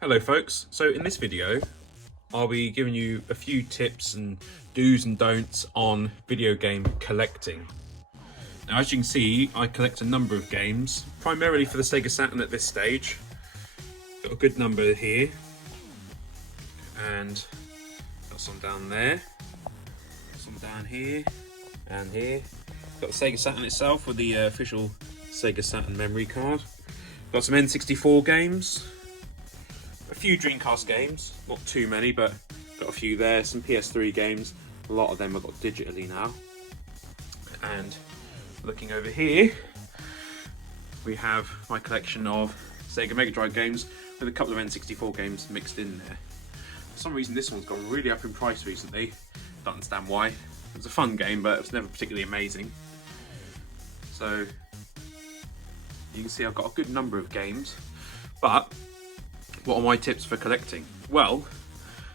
Hello folks, so in this video I'll be giving you a few tips and do's and don'ts on video game collecting. Now as you can see, I collect a number of games, primarily for the Sega Saturn at this stage. Got a good number here, and got some down there, some down here and here. Got the Sega Saturn itself with the official Sega Saturn memory card. Got some N64 games. A few Dreamcast games, not too many, but got a few there. Some PS3 games, a lot of them I've got digitally now. And looking over here, we have my collection of Sega Megadrive games with a couple of N64 games mixed in there. For some reason this one's gone really up in price recently, don't understand why. It was a fun game, but it was never particularly amazing. So you can see I've got a good number of games, but what are my tips for collecting? Well,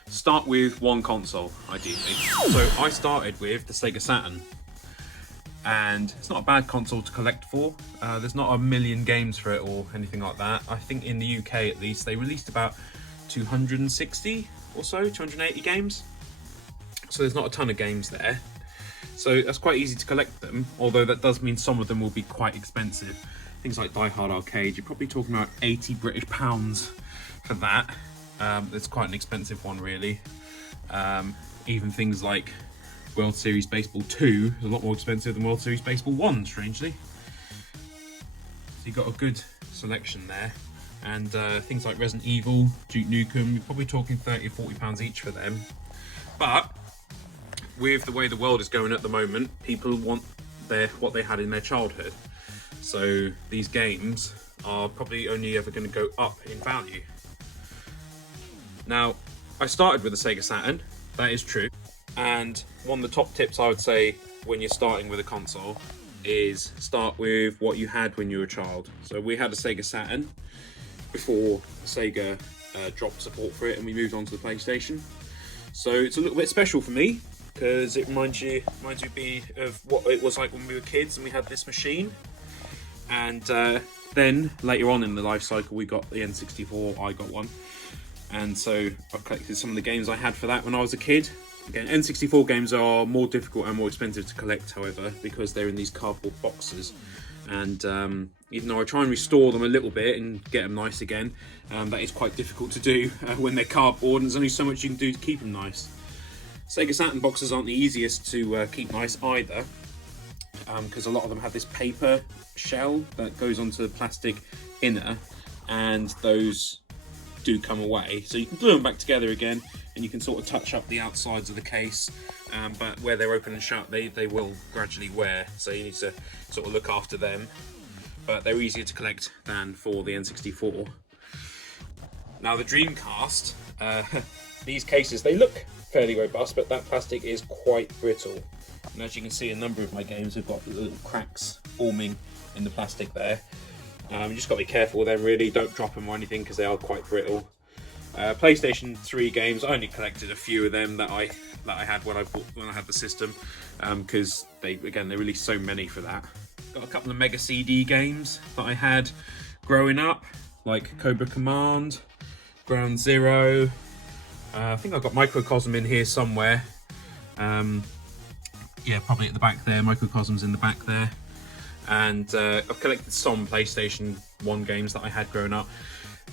start with one console, ideally. So I started with the Sega Saturn, and it's not a bad console to collect for. There's not a million games for it or anything like that. I think in the UK at least, they released about 260 or so, 280 games. So there's not a ton of games there. So that's quite easy to collect them, although that does mean some of them will be quite expensive. Things like Die Hard Arcade, you're probably talking about 80 British pounds for that. It's quite an expensive one, really. Even things like World Series Baseball 2 is a lot more expensive than World Series Baseball 1, strangely. So you've got a good selection there. And things like Resident Evil, Duke Nukem, you're probably talking 30 or 40 pounds each for them. But with the way the world is going at the moment, people want what they had in their childhood. So these games are probably only ever going to go up in value. Now, I started with the Sega Saturn, that is true, and one of the top tips I would say when you're starting with a console is start with what you had when you were a child. So we had a Sega Saturn before Sega dropped support for it and we moved on to the PlayStation. So it's a little bit special for me because it reminds you of what it was like when we were kids and we had this machine. And then later on in the life cycle we got the N64, I got one. And so I've collected some of the games I had for that when I was a kid. Again, N64 games are more difficult and more expensive to collect, however, because they're in these cardboard boxes. And even though I try and restore them a little bit and get them nice again, that is quite difficult to do when they're cardboard, and there's only so much you can do to keep them nice. Sega Saturn boxes aren't the easiest to keep nice either, because a lot of them have this paper shell that goes onto the plastic inner, and those do come away. So you can glue them back together again, and you can sort of touch up the outsides of the case, but where they're open and shut, they will gradually wear, so you need to sort of look after them. But they're easier to collect than for the N64. Now the Dreamcast, these cases, they look fairly robust, but that plastic is quite brittle. And as you can see, a number of my games have got little cracks forming in the plastic there. You just got to be careful with them, really. Don't drop them or anything because they are quite brittle. PlayStation 3 games, I only collected a few of them that I had when I had the system, because they released so many for that. Got a couple of Mega CD games that I had growing up, like Cobra Command, Ground Zero. I think I've got Microcosm in here somewhere. Yeah, probably at the back there. Microcosm's in the back there. And I've collected some PlayStation 1 games that I had growing up.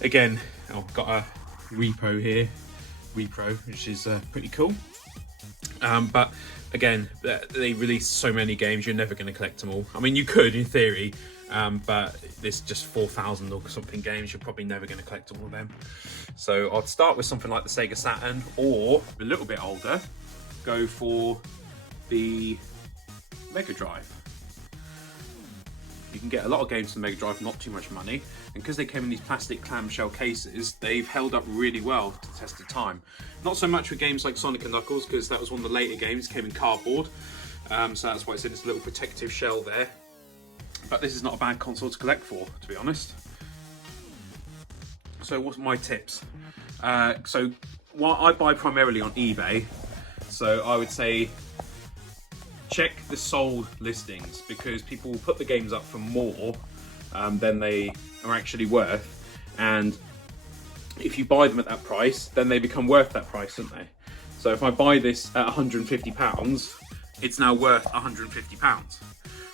Again, I've got a Repro here, which is pretty cool. But again, they released so many games, you're never going to collect them all. I mean, you could in theory, but there's just 4,000 or something games, you're probably never going to collect all of them. So I'd start with something like the Sega Saturn, or a little bit older, go for the Megadrive. You can get a lot of games from the Megadrive for not too much money, and because they came in these plastic clamshell cases, they've held up really well to the test of time. Not so much with games like Sonic and Knuckles, because that was one of the later games, came in cardboard, so that's why it's in this little protective shell there. But this is not a bad console to collect for, to be honest. So what's my tips? So what I buy primarily on eBay, so I would say check the sold listings, because people will put the games up for more than they are actually worth, and if you buy them at that price, then they become worth that price, don't they? So if I buy this at £150, it's now worth £150.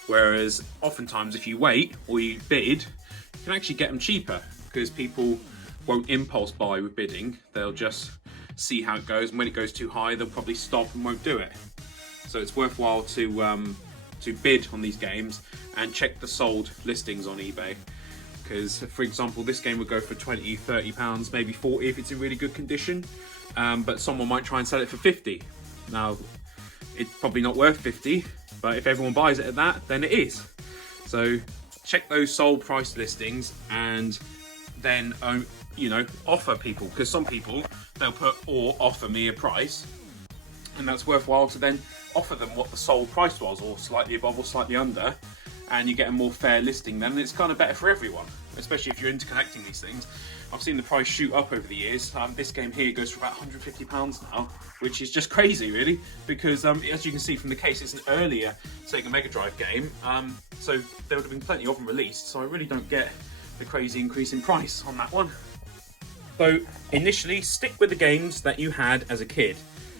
Whereas oftentimes if you wait or you bid, you can actually get them cheaper, because people won't impulse buy with bidding. They'll just see how it goes, and when it goes too high, they'll probably stop and won't do it. So it's worthwhile to bid on these games and check the sold listings on eBay. Because, for example, this game would go for £20, £30, maybe 40 if it's in really good condition. But someone might try and sell it for 50. Now, it's probably not worth 50, but if everyone buys it at that, then it is. So check those sold price listings and then, you know, offer people. Because some people, they'll put or offer me a price, and that's worthwhile to then offer them what the sold price was, or slightly above or slightly under, and you get a more fair listing then, and it's kind of better for everyone, especially if you're into collecting these things. I've seen the price shoot up over the years. This game here goes for about £150 now, which is just crazy really, because as you can see from the case, it's an earlier Sega Megadrive game, so there would have been plenty of them released, so I really don't get the crazy increase in price on that one. So initially, stick with the games that you had as a kid.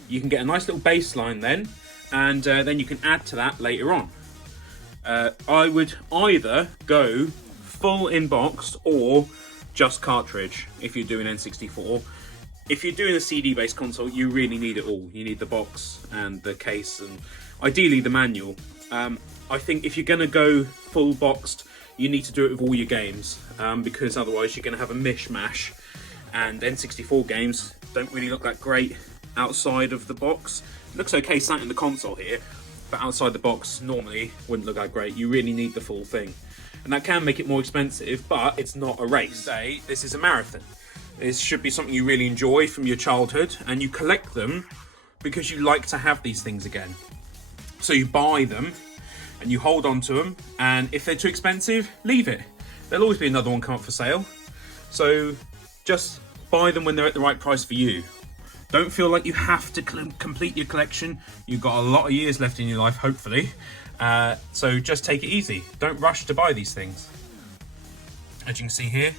You can get a nice little baseline then, and then you can add to that later on. I would either go full in-box or just cartridge if you're doing N64. If you're doing a CD-based console, you really need it all. You need the box and the case, and ideally the manual. I think if you're going to go full boxed, you need to do it with all your games, because otherwise you're going to have a mishmash, and N64 games don't really look that great outside of the box. It looks okay sat in the console here, but outside the box normally wouldn't look that great. You really need the full thing, and that can make it more expensive, but it's not a race. Today, this is a marathon. This should be something you really enjoy from your childhood, and you collect them because you like to have these things again. So you buy them and you hold on to them, and if they're too expensive, leave it. There'll always be another one come up for sale. So just buy them when they're at the right price for you. Don't feel like you have to complete your collection. You've got a lot of years left in your life, hopefully. So just take it easy. Don't rush to buy these things. As you can see here,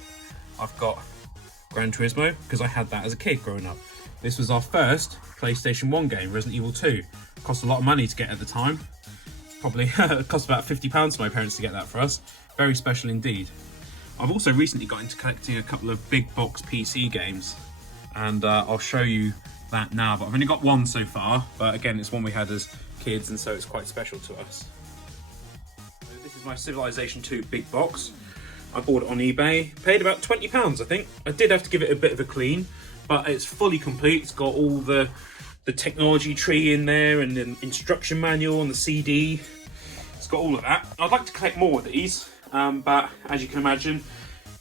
I've got Gran Turismo, because I had that as a kid growing up. This was our first PlayStation 1 game, Resident Evil 2. Cost a lot of money to get at the time. Probably cost about £50 for my parents to get that for us. Very special indeed. I've also recently got into collecting a couple of big box PC games, and I'll show you that now, but I've only got one so far, but again, it's one we had as kids, and so it's quite special to us. So this is my Civilization 2 big box. I bought it on eBay, paid about £20 I think. I did have to give it a bit of a clean, but it's fully complete. It's got all the technology tree in there, and the instruction manual and the CD. It's got all of that. I'd like to collect more of these, but as you can imagine,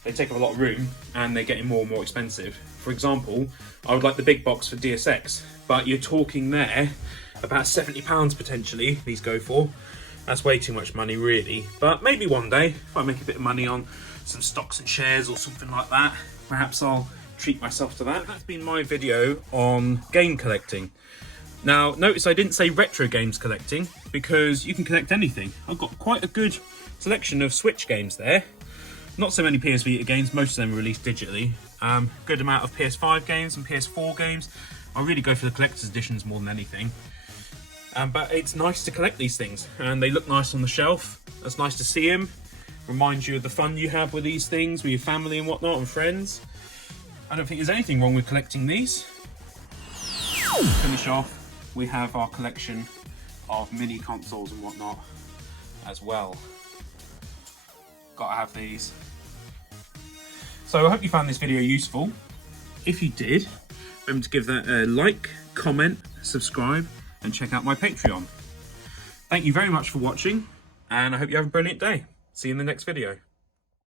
they take up a lot of room and they're getting more and more expensive. For example, I would like the big box for Deus Ex, but you're talking there about £70 potentially these go for. That's way too much money really, but maybe one day, if I make a bit of money on some stocks and shares or something like that, perhaps I'll treat myself to that. That's been my video on game collecting. Now, notice I didn't say retro games collecting, because you can collect anything. I've got quite a good selection of Switch games there. Not so many PS Vita games, most of them are released digitally. Good amount of PS5 games and PS4 games. I really go for the collector's editions more than anything. But it's nice to collect these things, and they look nice on the shelf. It's nice to see them. Reminds you of the fun you have with these things, with your family and whatnot, and friends. I don't think there's anything wrong with collecting these. To finish off, we have our collection of mini consoles and whatnot as well. Gotta have these. So I hope you found this video useful. If you did, remember to give that a like, comment, subscribe, and check out my Patreon. Thank you very much for watching, and I hope you have a brilliant day. See you in the next video.